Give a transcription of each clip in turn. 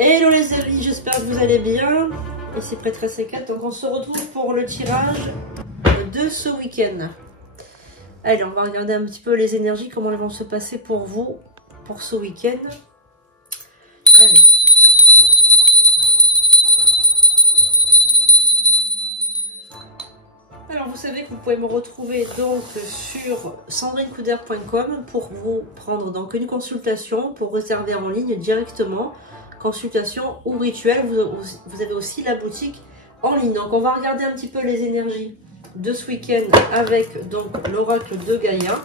Hello les amis, j'espère que vous allez bien. Ici Prêtresse 4, donc on se retrouve pour le tirage de ce week-end. Allez, on va regarder un petit peu les énergies, comment elles vont se passer pour vous, pour ce week-end. Allez. Alors vous savez que vous pouvez me retrouver donc sur sandrinecoudert.com pour vous prendre donc une consultation, pour réserver en ligne directement, consultation ou rituel. Vous avez aussi la boutique en ligne. Donc on va regarder un petit peu les énergies de ce week-end avec donc l'oracle de Gaïa.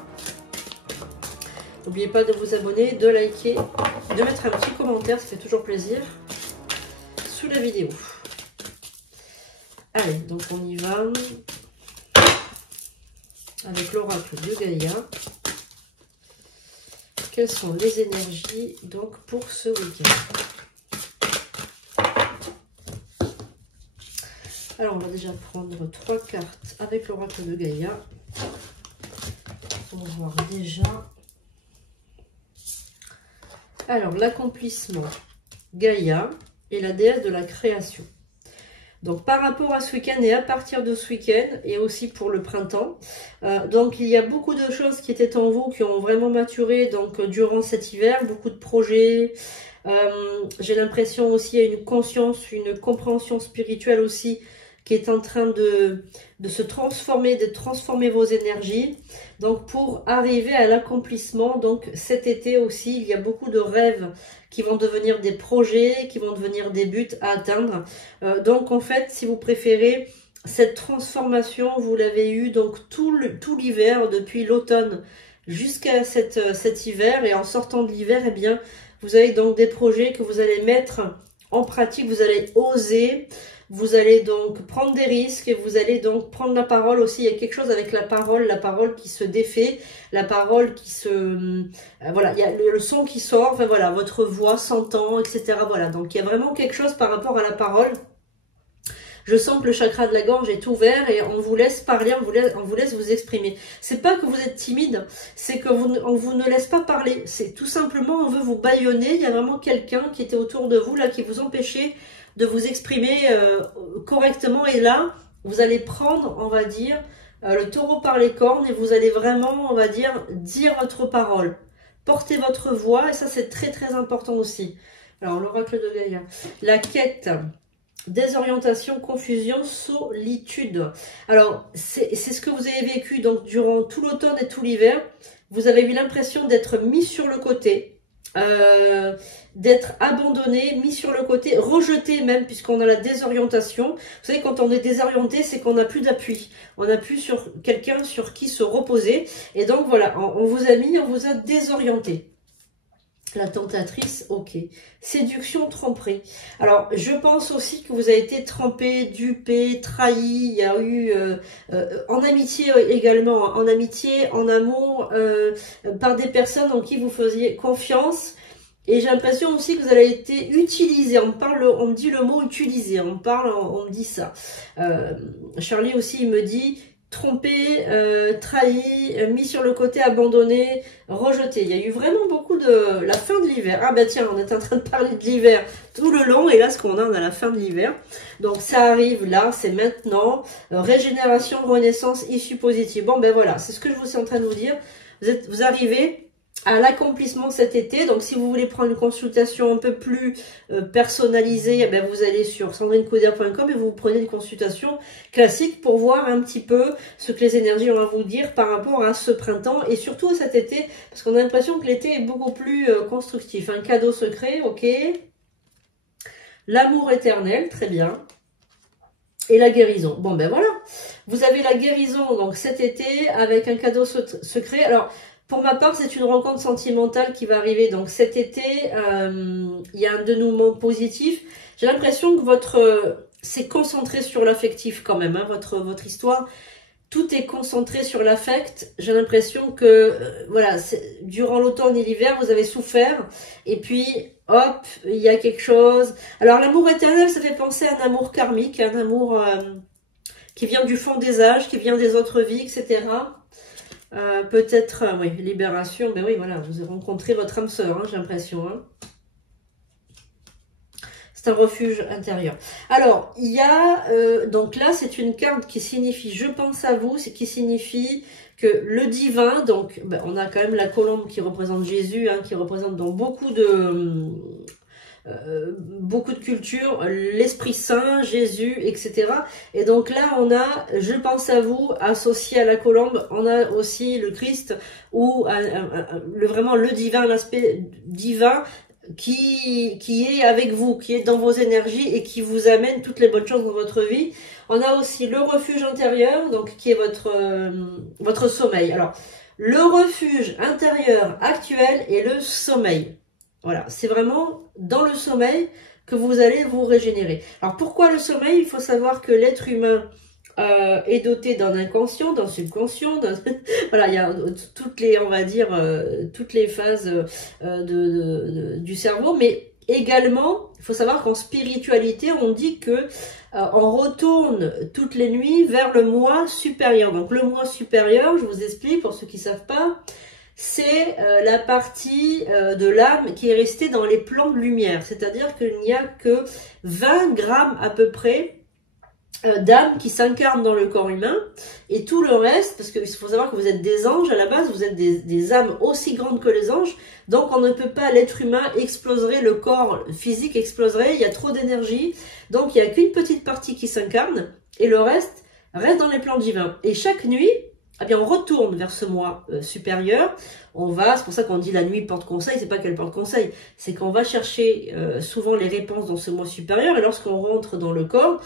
N'oubliez pas de vous abonner, de liker, de mettre un petit commentaire, ça fait toujours plaisir, sous la vidéo. Allez, donc on y va avec l'oracle de Gaïa. Quelles sont les énergies donc pour ce week-end? Alors on va déjà prendre 3 cartes avec l'oracle de Gaïa pour voir déjà. Alors l'accomplissement, Gaïa et la déesse de la création. Donc par rapport à ce week-end et à partir de ce week-end et aussi pour le printemps, donc il y a beaucoup de choses qui étaient en vous qui ont vraiment maturé donc durant cet hiver, beaucoup de projets. J'ai l'impression aussi il y a une conscience, une compréhension spirituelle aussi qui est en train de se transformer, de transformer vos énergies. Donc pour arriver à l'accomplissement, donc cet été aussi, il y a beaucoup de rêves qui vont devenir des projets, qui vont devenir des buts à atteindre. Donc en fait, si vous préférez, cette transformation, vous l'avez eu donc tout l'hiver, depuis l'automne jusqu'à cet hiver. Et en sortant de l'hiver, eh bien, vous avez donc des projets que vous allez mettre en pratique, vous allez oser. Vous allez donc prendre des risques et vous allez donc prendre la parole aussi. Il y a quelque chose avec la parole qui se défait, la parole qui se... voilà, il y a le son qui sort, enfin voilà, votre voix s'entend, etc. Voilà, donc il y a vraiment quelque chose par rapport à la parole. Je sens que le chakra de la gorge est ouvert et on vous laisse parler, on vous laisse vous exprimer. C'est pas que vous êtes timide, c'est que on vous ne laisse pas parler. C'est tout simplement, on veut vous bâillonner. Il y a vraiment quelqu'un qui était autour de vous, là, qui vous empêchait de vous exprimer correctement. Et là, vous allez prendre, on va dire, le taureau par les cornes et vous allez vraiment, on va dire votre parole. Porter votre voix et ça, c'est très, très important aussi. Alors, l'oracle de Gaïa. La quête... désorientation, confusion, solitude. Alors, c'est ce que vous avez vécu donc durant tout l'automne et tout l'hiver. Vous avez eu l'impression d'être mis sur le côté, d'être abandonné, mis sur le côté, rejeté même, puisqu'on a la désorientation. Vous savez, quand on est désorienté, c'est qu'on n'a plus d'appui. On n'a plus sur quelqu'un sur qui se reposer. Et donc, voilà, on vous a mis, on vous a désorienté. La tentatrice, ok. Séduction, tromperie. Alors, je pense aussi que vous avez été trompé, dupé, trahi. Il y a eu en amitié également, en amitié, en amour, par des personnes en qui vous faisiez confiance. Et j'ai l'impression aussi que vous avez été utilisé. On me dit le mot utilisé. On me dit ça. Charlie aussi, il me dit... trompé, trahi, mis sur le côté, abandonné, rejeté. Il y a eu vraiment beaucoup de... la fin de l'hiver. Ah bah tiens, on est en train de parler de l'hiver tout le long. Et là, ce qu'on a, on a la fin de l'hiver. Donc ça arrive là, c'est maintenant. Régénération, renaissance, issue positive. Bon ben voilà, c'est ce que je vous suis en train de vous dire. Vous arrivez à l'accomplissement cet été. Donc si vous voulez prendre une consultation un peu plus personnalisée, eh bien, vous allez sur sandrinecoudert.com et vous prenez une consultation classique pour voir un petit peu ce que les énergies ont à vous dire par rapport à ce printemps et surtout à cet été, parce qu'on a l'impression que l'été est beaucoup plus constructif. Un cadeau secret, ok. L'amour éternel, très bien. Et la guérison. Bon ben voilà, vous avez la guérison donc cet été avec un cadeau secret. Alors pour ma part, c'est une rencontre sentimentale qui va arriver donc cet été. Il y a un dénouement positif. J'ai l'impression que c'est concentré sur l'affectif quand même, hein, votre histoire. Tout est concentré sur l'affect. J'ai l'impression que voilà, durant l'automne et l'hiver, vous avez souffert. Et puis, hop, il y a quelque chose. Alors l'amour éternel, ça fait penser à un amour karmique, un amour qui vient du fond des âges, qui vient des autres vies, etc. Peut-être, oui, libération, mais oui, voilà, vous avez rencontré votre âme sœur, hein, j'ai l'impression. Hein. C'est un refuge intérieur. Alors, il y a... donc là, c'est une carte qui signifie « Je pense à vous », c'est qui signifie que le divin, donc ben, on a quand même la colombe qui représente Jésus, hein, qui représente dans beaucoup de cultures, l'Esprit Saint, Jésus, etc. Et donc là, on a « Je pense à vous » associé à la colombe. On a aussi le Christ, ou vraiment le divin, l'aspect divin, qui est avec vous, qui est dans vos énergies et qui vous amène toutes les bonnes choses dans votre vie. On a aussi le refuge intérieur, donc qui est votre sommeil. Alors, le refuge intérieur actuel est le sommeil. Voilà, c'est vraiment dans le sommeil que vous allez vous régénérer. Alors, pourquoi le sommeil? Il faut savoir que l'être humain est doté d'un inconscient, d'un subconscient, voilà, il y a toutes les, on va dire, toutes les phases du cerveau, mais également, il faut savoir qu'en spiritualité, on dit que on retourne toutes les nuits vers le moi supérieur. Donc le moi supérieur, je vous explique pour ceux qui ne savent pas, c'est la partie de l'âme qui est restée dans les plans de lumière, c'est-à-dire qu'il n'y a que 20 grammes à peu près d'âme qui s'incarne dans le corps humain, et tout le reste, parce qu'il faut savoir que vous êtes des anges à la base, vous êtes des âmes aussi grandes que les anges, donc on ne peut pas, l'être humain exploserait, le corps physique exploserait, il y a trop d'énergie, donc il n'y a qu'une petite partie qui s'incarne, et le reste dans les plans divins. Et chaque nuit, eh bien, on retourne vers ce moi supérieur. C'est pour ça qu'on dit la nuit porte conseil, c'est pas qu'elle porte conseil, c'est qu'on va chercher souvent les réponses dans ce moi supérieur, et lorsqu'on rentre dans le corps,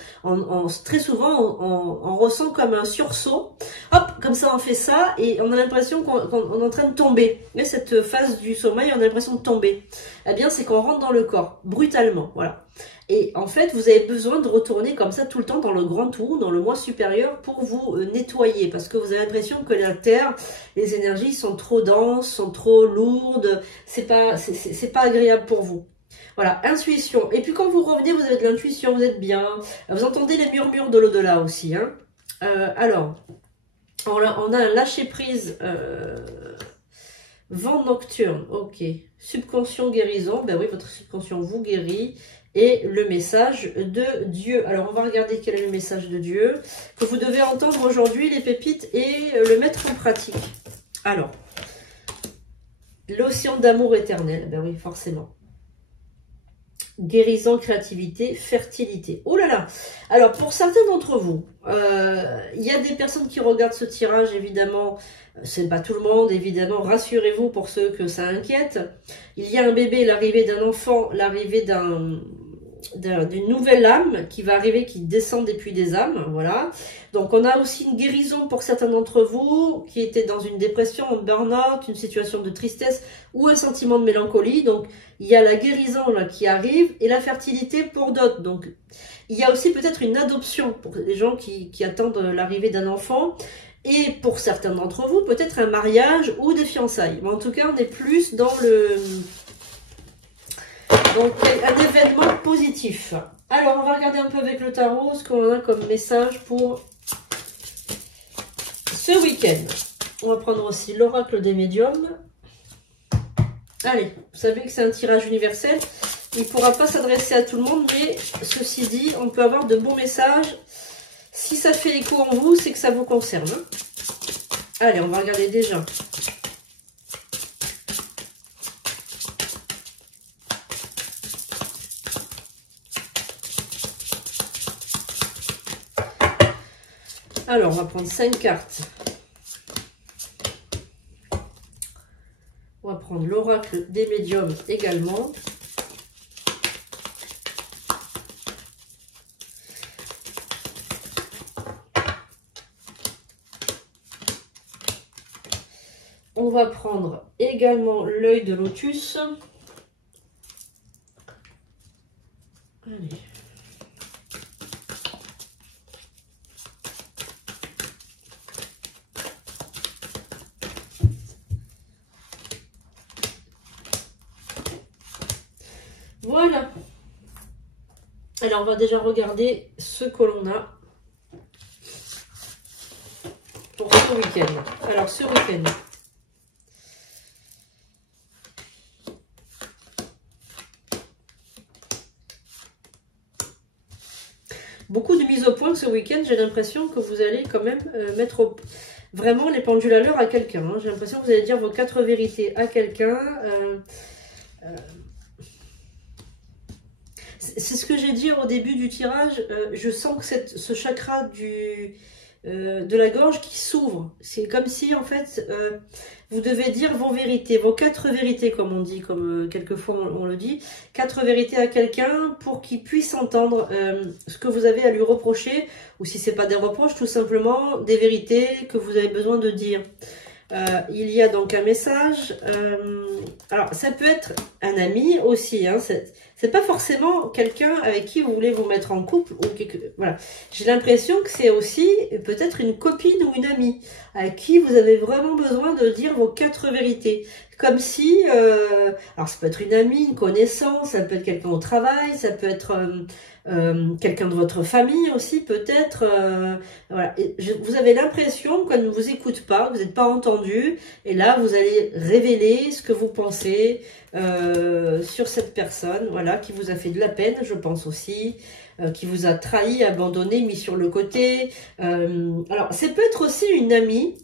très souvent, on ressent comme un sursaut. Hop, comme ça on fait ça, et on a l'impression qu'on est en train de tomber. Mais cette phase du sommeil, on a l'impression de tomber. Eh bien, c'est qu'on rentre dans le corps, brutalement, voilà. Et en fait, vous avez besoin de retourner comme ça tout le temps dans le grand trou, dans le moi supérieur, pour vous nettoyer. Parce que vous avez l'impression que la Terre, les énergies sont trop denses, sont trop lourdes. C'est pas agréable pour vous. Voilà, intuition. Et puis quand vous revenez, vous avez de l'intuition, vous êtes bien. Vous entendez les murmures de l'au-delà aussi. Hein. Alors, on a un lâcher-prise... vent nocturne, ok. Subconscient guérison, ben oui, votre subconscient vous guérit. Et le message de Dieu. Alors, on va regarder quel est le message de Dieu que vous devez entendre aujourd'hui, les pépites, et le mettre en pratique. Alors, l'océan d'amour éternel, ben oui, forcément. Guérison, créativité, fertilité. Oh là là! Alors, pour certains d'entre vous, il y a des personnes qui regardent ce tirage, évidemment, c'est pas tout le monde, évidemment, rassurez-vous pour ceux que ça inquiète. Il y a un bébé, l'arrivée d'un enfant, l'arrivée d'une nouvelle âme qui va arriver, qui descend des puits des âmes, voilà. Donc on a aussi une guérison pour certains d'entre vous qui étaient dans une dépression, un burn-out, une situation de tristesse ou un sentiment de mélancolie. Donc il y a la guérison là qui arrive et la fertilité pour d'autres. Donc il y a aussi peut-être une adoption pour les gens qui attendent l'arrivée d'un enfant. Et pour certains d'entre vous, peut-être un mariage ou des fiançailles. Mais en tout cas, on est plus dans donc, un événement positif. Alors, on va regarder un peu avec le tarot ce qu'on a comme message pour ce week-end. On va prendre aussi l'oracle des médiums. Allez, vous savez que c'est un tirage universel. Il ne pourra pas s'adresser à tout le monde, mais ceci dit, on peut avoir de bons messages. Si ça fait écho en vous, c'est que ça vous concerne. Allez, on va regarder déjà. Alors, on va prendre 5 cartes. On va prendre l'oracle des médiums également. On va prendre également l'œil de lotus. Allez. Voilà. Alors, on va déjà regarder ce que l'on a pour ce week-end. Alors, ce week-end. beaucoup de mise au point ce week-end. J'ai l'impression que vous allez quand même mettre vraiment les pendules à l'heure à quelqu'un. Hein. J'ai l'impression que vous allez dire vos 4 vérités à quelqu'un. C'est ce que j'ai dit au début du tirage. Je sens que ce chakra de la gorge qui s'ouvre. C'est comme si, en fait, vous devez dire vos vérités, vos 4 vérités, comme on dit, comme quelquefois on le dit. 4 vérités à quelqu'un pour qu'il puisse entendre ce que vous avez à lui reprocher, ou si c'est pas des reproches, tout simplement des vérités que vous avez besoin de dire. Il y a donc un message. Alors, ça peut être un ami aussi. Hein, c'est pas forcément quelqu'un avec qui vous voulez vous mettre en couple. Ou voilà. J'ai l'impression que c'est aussi peut-être une copine ou une amie à qui vous avez vraiment besoin de dire vos 4 vérités. Comme si, alors ça peut être une amie, une connaissance, ça peut être quelqu'un au travail, ça peut être quelqu'un de votre famille aussi peut-être. Voilà. Vous avez l'impression qu'on ne vous écoute pas, vous n'êtes pas entendu, et là vous allez révéler ce que vous pensez sur cette personne, voilà, qui vous a fait de la peine, je pense aussi. Qui vous a trahi, abandonné, mis sur le côté. Alors, ça peut être aussi une amie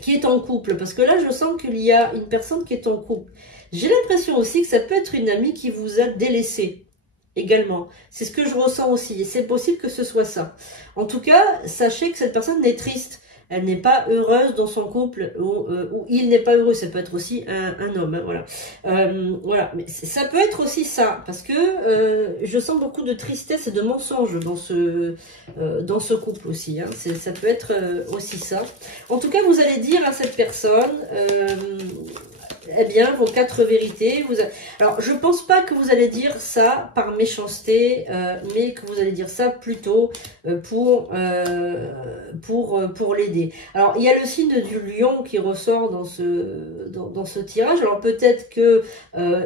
qui est en couple, parce que là, je sens qu'il y a une personne qui est en couple. J'ai l'impression aussi que ça peut être une amie qui vous a délaissé également. C'est ce que je ressens aussi, et c'est possible que ce soit ça. En tout cas, sachez que cette personne est triste. Elle n'est pas heureuse dans son couple, ou il n'est pas heureux. Ça peut être aussi un homme, hein, voilà. Voilà, mais ça peut être aussi ça, parce que je sens beaucoup de tristesse et de mensonges dans ce couple aussi. Hein. Ça peut être aussi ça. En tout cas, vous allez dire à cette personne... eh bien, vos 4 vérités. Alors, je pense pas que vous allez dire ça par méchanceté, mais que vous allez dire ça plutôt pour l'aider. Alors, il y a le signe du lion qui ressort dans ce tirage. Alors, peut-être que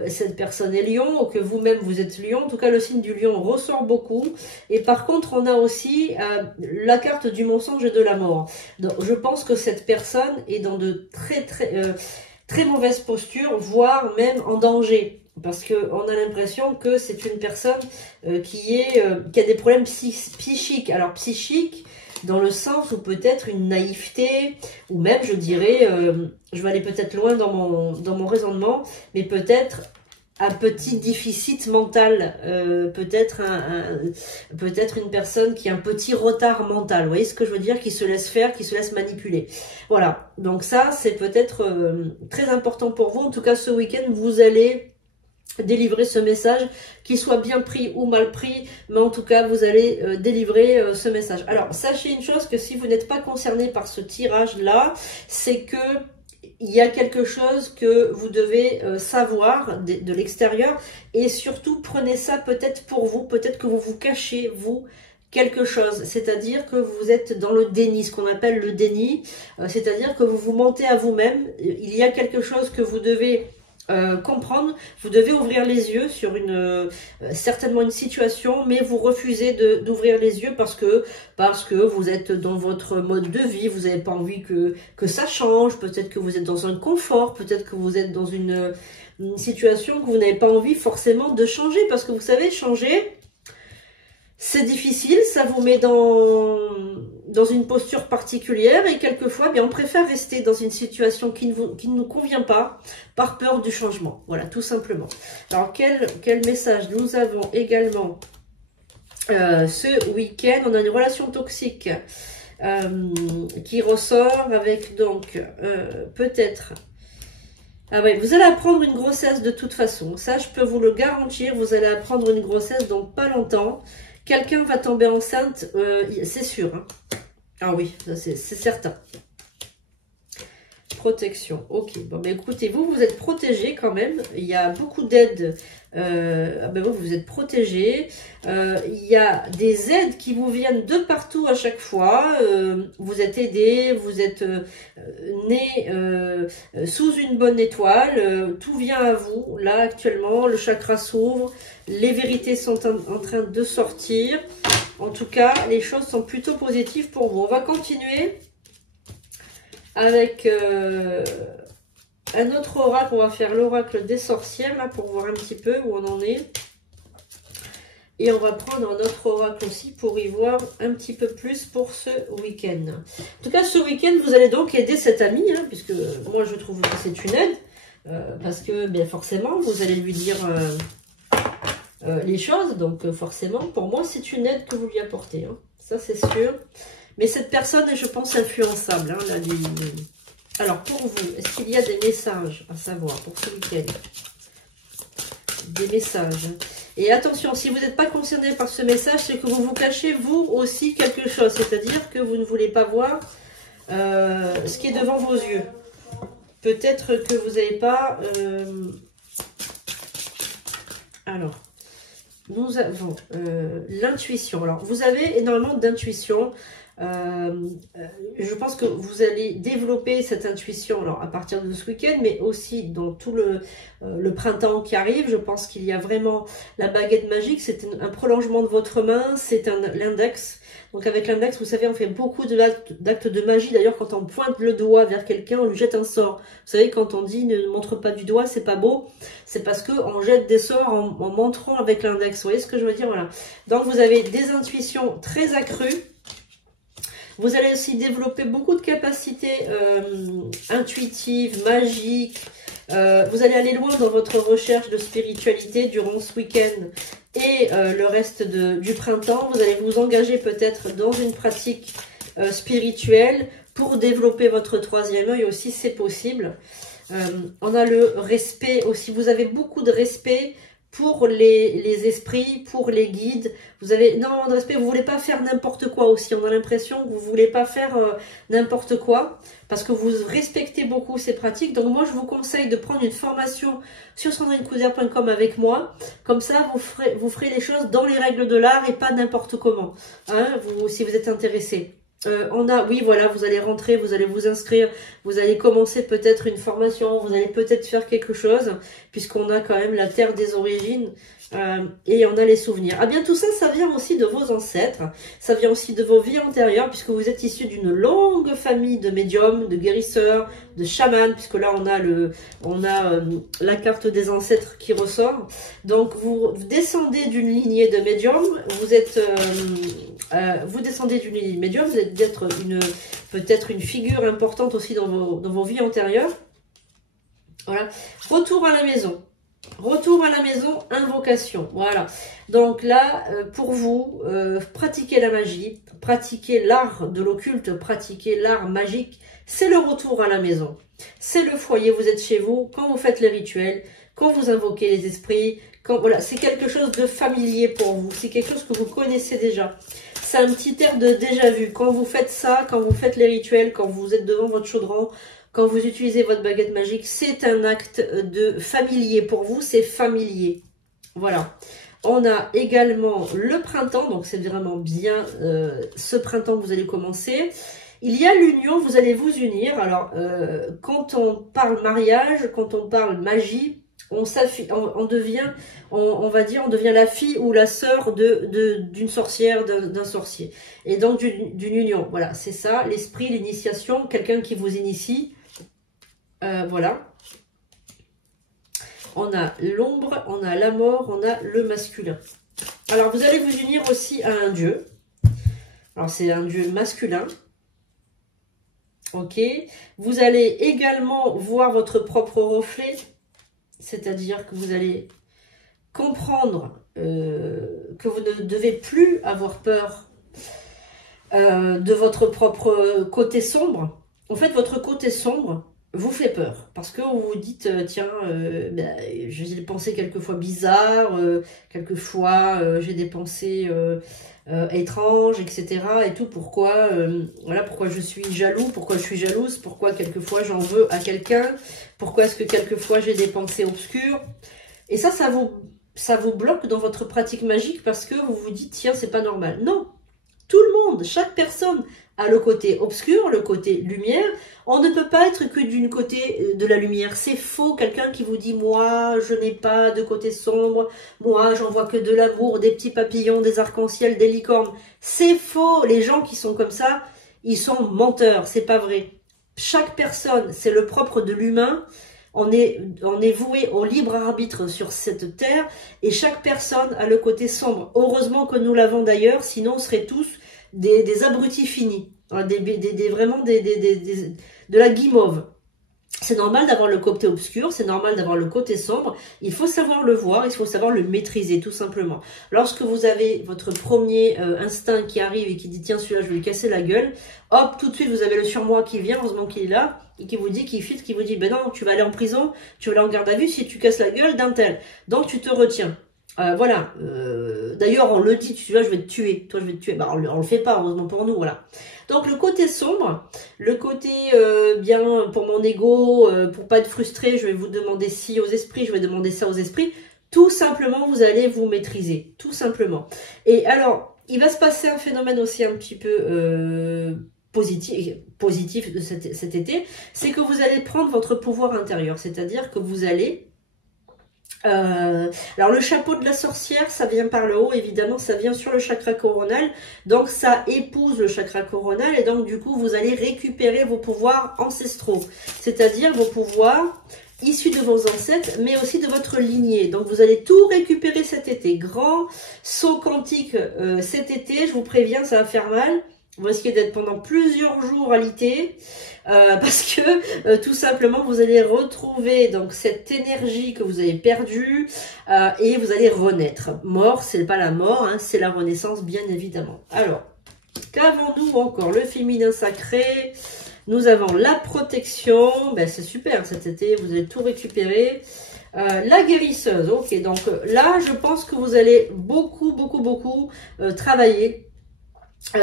cette personne est lion, ou que vous-même vous êtes lion. En tout cas, le signe du lion ressort beaucoup. Et par contre, on a aussi la carte du mensonge et de la mort. Donc, je pense que cette personne est dans de très mauvaise posture, voire même en danger. Parce qu'on a l'impression que c'est une personne qui a des problèmes psychiques. Alors psychique dans le sens où peut-être une naïveté, ou même je dirais, je vais aller peut-être loin dans mon raisonnement, mais peut-être un petit déficit mental, peut-être une personne qui a un petit retard mental, vous voyez ce que je veux dire, qui se laisse faire, qui se laisse manipuler. Voilà, donc ça c'est peut-être très important pour vous. En tout cas ce week-end vous allez délivrer ce message, qu'il soit bien pris ou mal pris, mais en tout cas vous allez délivrer ce message. Alors sachez une chose, que si vous n'êtes pas concerné par ce tirage là, c'est que il y a quelque chose que vous devez savoir de l'extérieur, et surtout prenez ça peut-être pour vous, peut-être que vous vous cachez, vous, quelque chose, c'est-à-dire que vous êtes dans le déni, ce qu'on appelle le déni, c'est-à-dire que vous vous mentez à vous-même. Il y a quelque chose que vous devez comprendre, vous devez ouvrir les yeux sur certainement une situation, mais vous refusez d'ouvrir les yeux parce que vous êtes dans votre mode de vie, vous n'avez pas envie que ça change, peut-être que vous êtes dans un confort, peut-être que vous êtes dans une situation que vous n'avez pas envie forcément de changer, parce que vous savez, changer, c'est difficile, ça vous met dans une posture particulière, et quelquefois, bien, on préfère rester dans une situation qui ne nous convient pas, par peur du changement. Voilà, tout simplement. Alors, quel message nous avons également ce week-end? On a une relation toxique qui ressort avec, donc, peut-être... Ah ouais, vous allez apprendre une grossesse de toute façon. Ça, je peux vous le garantir, vous allez apprendre une grossesse dans pas longtemps. Quelqu'un va tomber enceinte, c'est sûr. Hein. Ah oui, c'est certain. Protection. Ok, bon, mais écoutez, vous êtes protégé quand même. Il y a beaucoup d'aides. Ben vous êtes protégé. Il y a des aides qui vous viennent de partout à chaque fois. Vous êtes aidé, vous êtes né sous une bonne étoile. Tout vient à vous. Là, actuellement, le chakra s'ouvre. Les vérités sont en train de sortir. En tout cas, les choses sont plutôt positives pour vous. On va continuer avec un autre oracle. On va faire l'oracle des sorcières là pour voir un petit peu où on en est. Et on va prendre un autre oracle aussi pour y voir un petit peu plus pour ce week-end. En tout cas, ce week-end, vous allez donc aider cet ami, hein, puisque moi je trouve que c'est une aide. Parce que bien forcément, vous allez lui dire les choses. Donc forcément, pour moi, c'est une aide que vous lui apportez. Hein. Ça, c'est sûr. Mais cette personne est, je pense, influençable. Hein, là, alors, pour vous, est-ce qu'il y a des messages à savoir pour ce week-end? Des messages. Et attention, si vous n'êtes pas concerné par ce message, c'est que vous vous cachez, vous aussi, quelque chose. C'est-à-dire que vous ne voulez pas voir ce qui est devant vos yeux. Peut-être que vous n'avez pas... Alors, nous avons l'intuition. Alors, vous avez énormément d'intuition. Je pense que vous allez développer cette intuition alors, à partir de ce week-end, mais aussi dans tout le printemps qui arrive. Je pense qu'il y a vraiment la baguette magique. C'est un prolongement de votre main. C'est l'index. Donc avec l'index, vous savez, on fait beaucoup d'actes de magie. D'ailleurs, quand on pointe le doigt vers quelqu'un, on lui jette un sort. Vous savez, quand on dit ne montre pas du doigt, c'est pas beau. C'est parce qu'on jette des sorts en montrant avec l'index. Vous voyez ce que je veux dire? Voilà. Donc vous avez des intuitions très accrues. Vous allez aussi développer beaucoup de capacités intuitives, magiques. Vous allez aller loin dans votre recherche de spiritualité durant ce week-end et le reste du printemps. Vous allez vous engager peut-être dans une pratique spirituelle pour développer votre troisième œil aussi, c'est possible. On a le respect aussi. Vous avez beaucoup de respect pour les esprits, pour les guides. Vous avez énormément de respect. Vous ne voulez pas faire n'importe quoi aussi. On a l'impression que vous ne voulez pas faire n'importe quoi parce que vous respectez beaucoup ces pratiques. Donc moi, je vous conseille de prendre une formation sur sandrinecouder.com avec moi. Comme ça, vous ferez les choses dans les règles de l'art et pas n'importe comment. Hein, si vous êtes intéressé. Oui, voilà, vous allez rentrer, vous allez vous inscrire, vous allez commencer peut-être une formation, vous allez peut-être faire quelque chose, puisqu'on a quand même la terre des origines et on a les souvenirs. Ah bien, tout ça, ça vient aussi de vos ancêtres, ça vient aussi de vos vies antérieures, puisque vous êtes issus d'une longue famille de médiums, de guérisseurs, de chamans, puisque là, on a la carte des ancêtres qui ressort. Donc, vous descendez d'une lignée de médiums, vous descendez d'une lignée de médiums, vous êtes peut-être une figure importante aussi dans vos vies antérieures. Voilà. Retour à la maison. Retour à la maison, invocation. Voilà. Donc là, pour vous, pratiquer la magie, pratiquer l'art de l'occulte, pratiquer l'art magique, c'est le retour à la maison. C'est le foyer, vous êtes chez vous, quand vous faites les rituels, quand vous invoquez les esprits, voilà, c'est quelque chose de familier pour vous, c'est quelque chose que vous connaissez déjà. C'est un petit air de déjà vu. Quand vous faites ça, quand vous faites les rituels, quand vous êtes devant votre chaudron, quand vous utilisez votre baguette magique, c'est un acte de familier pour vous, c'est familier. Voilà. On a également le printemps, donc c'est vraiment bien ce printemps que vous allez commencer. Il y a l'union, vous allez vous unir. Alors, quand on parle mariage, quand on parle magie, on devient la fille ou la sœur d'une sorcière, d'un sorcier. Et donc d'une union. Voilà, c'est ça, l'esprit, l'initiation, quelqu'un qui vous initie. Voilà. On a l'ombre, on a la mort, on a le masculin. Alors, vous allez vous unir aussi à un dieu. Alors, c'est un dieu masculin. Ok. Vous allez également voir votre propre reflet. C'est-à-dire que vous allez comprendre que vous ne devez plus avoir peur de votre propre côté sombre. En fait, votre côté sombre vous fait peur. Parce que vous vous dites, tiens, j'ai des pensées quelquefois bizarres, quelquefois j'ai des pensées étranges, etc. Et tout, pourquoi je suis jaloux, pourquoi je suis jalouse, pourquoi quelquefois j'en veux à quelqu'un, pourquoi est-ce que quelquefois j'ai des pensées obscures. Et ça vous bloque dans votre pratique magique parce que vous vous dites, tiens, c'est pas normal. Non, tout le monde, chaque personne a le côté obscur, le côté lumière. On ne peut pas être que d'une côté de la lumière. C'est faux, quelqu'un qui vous dit, moi, je n'ai pas de côté sombre, moi, j'en vois que de l'amour, des petits papillons, des arcs-en-ciel, des licornes. C'est faux, les gens qui sont comme ça, ils sont menteurs, c'est pas vrai. Chaque personne, c'est le propre de l'humain, on est voué au libre arbitre sur cette terre et chaque personne a le côté sombre. Heureusement que nous l'avons d'ailleurs, sinon on serait tous des abrutis finis, hein, vraiment de la guimauve. C'est normal d'avoir le côté obscur, c'est normal d'avoir le côté sombre. Il faut savoir le voir, il faut savoir le maîtriser tout simplement. Lorsque vous avez votre premier instinct qui arrive et qui dit tiens celui-là je vais lui casser la gueule, hop tout de suite vous avez le surmoi qui vient, heureusement qu'il est là, et qui vous dit, qui filtre, qui vous dit ben non tu vas aller en prison, tu vas aller en garde à vue si tu casses la gueule d'un tel. Donc tu te retiens. Voilà. D'ailleurs on le dit, tu vois je vais te tuer, toi je vais te tuer. Bah, on le fait pas heureusement pour nous, voilà. Donc le côté sombre, le côté bien pour mon ego, pour pas être frustré, je vais vous demander ci aux esprits, je vais demander ça aux esprits. Tout simplement, vous allez vous maîtriser, tout simplement. Et alors, il va se passer un phénomène aussi un petit peu positif de cet été, c'est que vous allez prendre votre pouvoir intérieur, c'est-à-dire que vous allez alors le chapeau de la sorcière, ça vient par le haut, évidemment, ça vient sur le chakra coronal, donc ça épouse le chakra coronal et donc du coup vous allez récupérer vos pouvoirs ancestraux, c'est-à-dire vos pouvoirs issus de vos ancêtres, mais aussi de votre lignée. Donc vous allez tout récupérer cet été. Grand saut quantique cet été, je vous préviens, ça va faire mal. Vous risquez d'être pendant plusieurs jours alité parce que tout simplement vous allez retrouver donc cette énergie que vous avez perdue et vous allez renaître. Mort, c'est pas la mort, hein, c'est la renaissance bien évidemment. Alors, qu'avons-nous encore? Le féminin sacré, nous avons la protection, ben c'est super cet été, vous allez tout récupérer. La guérisseuse, ok, donc là je pense que vous allez beaucoup travailler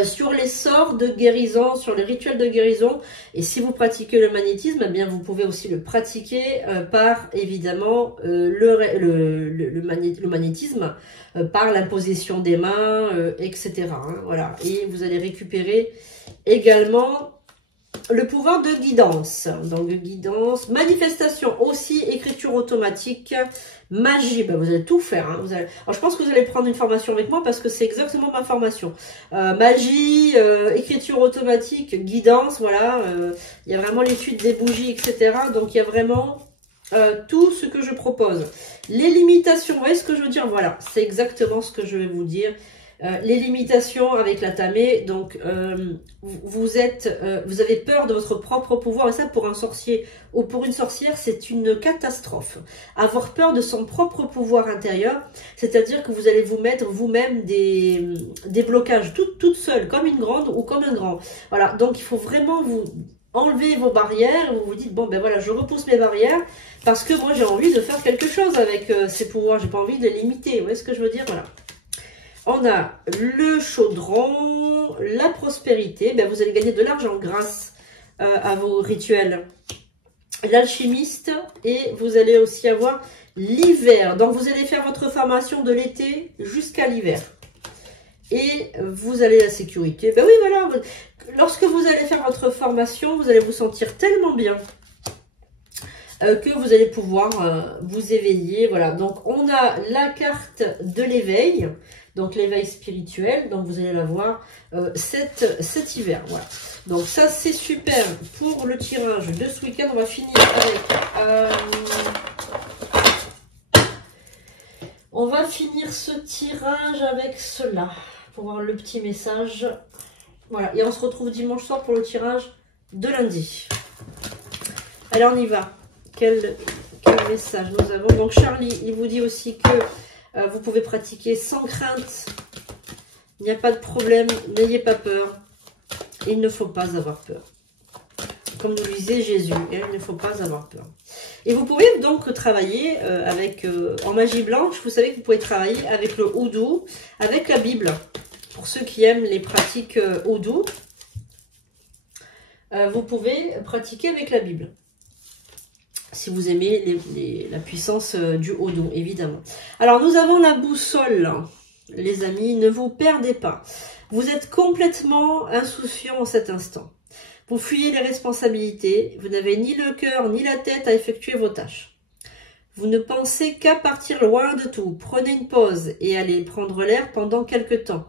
sur les sorts de guérison, sur les rituels de guérison. Et si vous pratiquez le magnétisme, eh bien vous pouvez aussi le pratiquer par évidemment le magnétisme, par l'imposition des mains, etc. Hein, voilà. Et vous allez récupérer également le pouvoir de guidance. Donc guidance, manifestation aussi, écriture automatique, magie, ben vous allez tout faire. Hein. Alors je pense que vous allez prendre une formation avec moi parce que c'est exactement ma formation. Magie, écriture automatique, guidance, voilà. Il y a vraiment l'étude des bougies, etc. Donc il y a vraiment tout ce que je propose. Les limitations, vous voyez ce que je veux dire? Voilà, c'est exactement ce que je vais vous dire. Les limitations avec la tamé, donc vous avez peur de votre propre pouvoir, et ça pour un sorcier ou pour une sorcière c'est une catastrophe. Avoir peur de son propre pouvoir intérieur, c'est-à-dire que vous allez vous mettre vous-même des blocages toute seule, comme une grande ou comme un grand. Voilà, donc il faut vraiment vous enlever vos barrières, vous vous dites bon ben voilà je repousse mes barrières parce que moi j'ai envie de faire quelque chose avec ces pouvoirs, j'ai pas envie de les limiter, vous voyez ce que je veux dire? Voilà. On a le chaudron, la prospérité, ben vous allez gagner de l'argent grâce à vos rituels. L'alchimiste, et vous allez aussi avoir l'hiver. Donc vous allez faire votre formation de l'été jusqu'à l'hiver. Et vous allez la sécurité. Ben oui, voilà. Lorsque vous allez faire votre formation, vous allez vous sentir tellement bien que vous allez pouvoir vous éveiller. Voilà, donc on a la carte de l'éveil. Donc l'éveil spirituel, donc vous allez la voir cet hiver. Voilà. Donc ça c'est super pour le tirage de ce week-end. On va finir ce tirage avec cela pour voir le petit message. Voilà, et on se retrouve dimanche soir pour le tirage de lundi. Allez, on y va. Quel message nous avons? Donc Charlie, il vous dit aussi que vous pouvez pratiquer sans crainte. Il n'y a pas de problème. N'ayez pas peur. Il ne faut pas avoir peur. Comme nous disait Jésus, il ne faut pas avoir peur. Et vous pouvez donc travailler en magie blanche. Vous savez que vous pouvez travailler avec le houdou, avec la Bible. Pour ceux qui aiment les pratiques houdou, vous pouvez pratiquer avec la Bible. Si vous aimez la puissance du houdou, évidemment. Alors, nous avons la boussole. Les amis, ne vous perdez pas. Vous êtes complètement insouciant en cet instant. Vous fuyez les responsabilités. Vous n'avez ni le cœur ni la tête à effectuer vos tâches. Vous ne pensez qu'à partir loin de tout. Prenez une pause et allez prendre l'air pendant quelque temps.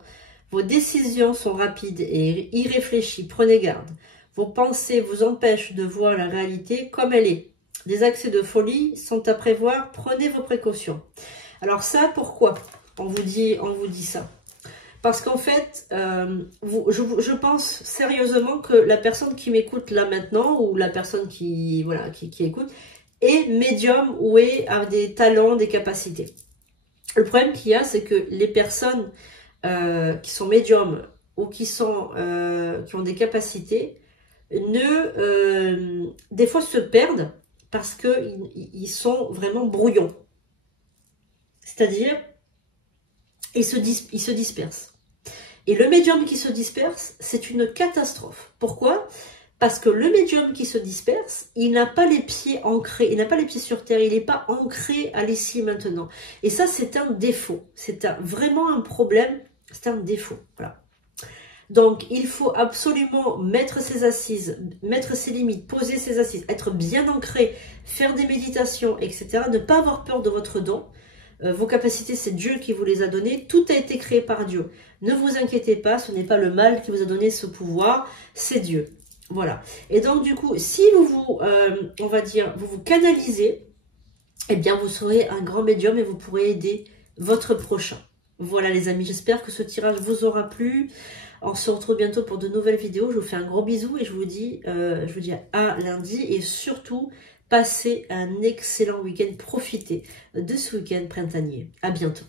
Vos décisions sont rapides et irréfléchies. Prenez garde. Vos pensées vous empêchent de voir la réalité comme elle est. des accès de folie sont à prévoir, prenez vos précautions. Alors ça, pourquoi on vous dit ça? Parce qu'en fait, je pense sérieusement que la personne qui m'écoute là maintenant, ou la personne qui écoute, est médium ou a des talents, des capacités. Le problème qu'il y a, c'est que les personnes qui sont médiums ou qui ont des capacités, des fois se perdent parce qu'ils sont vraiment brouillons. C'est-à-dire, ils se dispersent. Et le médium qui se disperse, c'est une catastrophe. Pourquoi? Parce que le médium qui se disperse, il n'a pas les pieds ancrés, il n'a pas les pieds sur terre, il n'est pas ancré à l'ici maintenant. Et ça, c'est un défaut. C'est vraiment un problème, c'est un défaut. Voilà. Donc, il faut absolument mettre ses assises, mettre ses limites, poser ses assises, être bien ancré, faire des méditations, etc. Ne pas avoir peur de votre don. Vos capacités, c'est Dieu qui vous les a données. Tout a été créé par Dieu. Ne vous inquiétez pas, ce n'est pas le mal qui vous a donné ce pouvoir, c'est Dieu. Voilà. Et donc, du coup, si on va dire, vous vous canalisez, eh bien, vous serez un grand médium et vous pourrez aider votre prochain. Voilà, les amis, j'espère que ce tirage vous aura plu. On se retrouve bientôt pour de nouvelles vidéos. Je vous fais un gros bisou et je vous dis à lundi. Et surtout, passez un excellent week-end. Profitez de ce week-end printanier. À bientôt.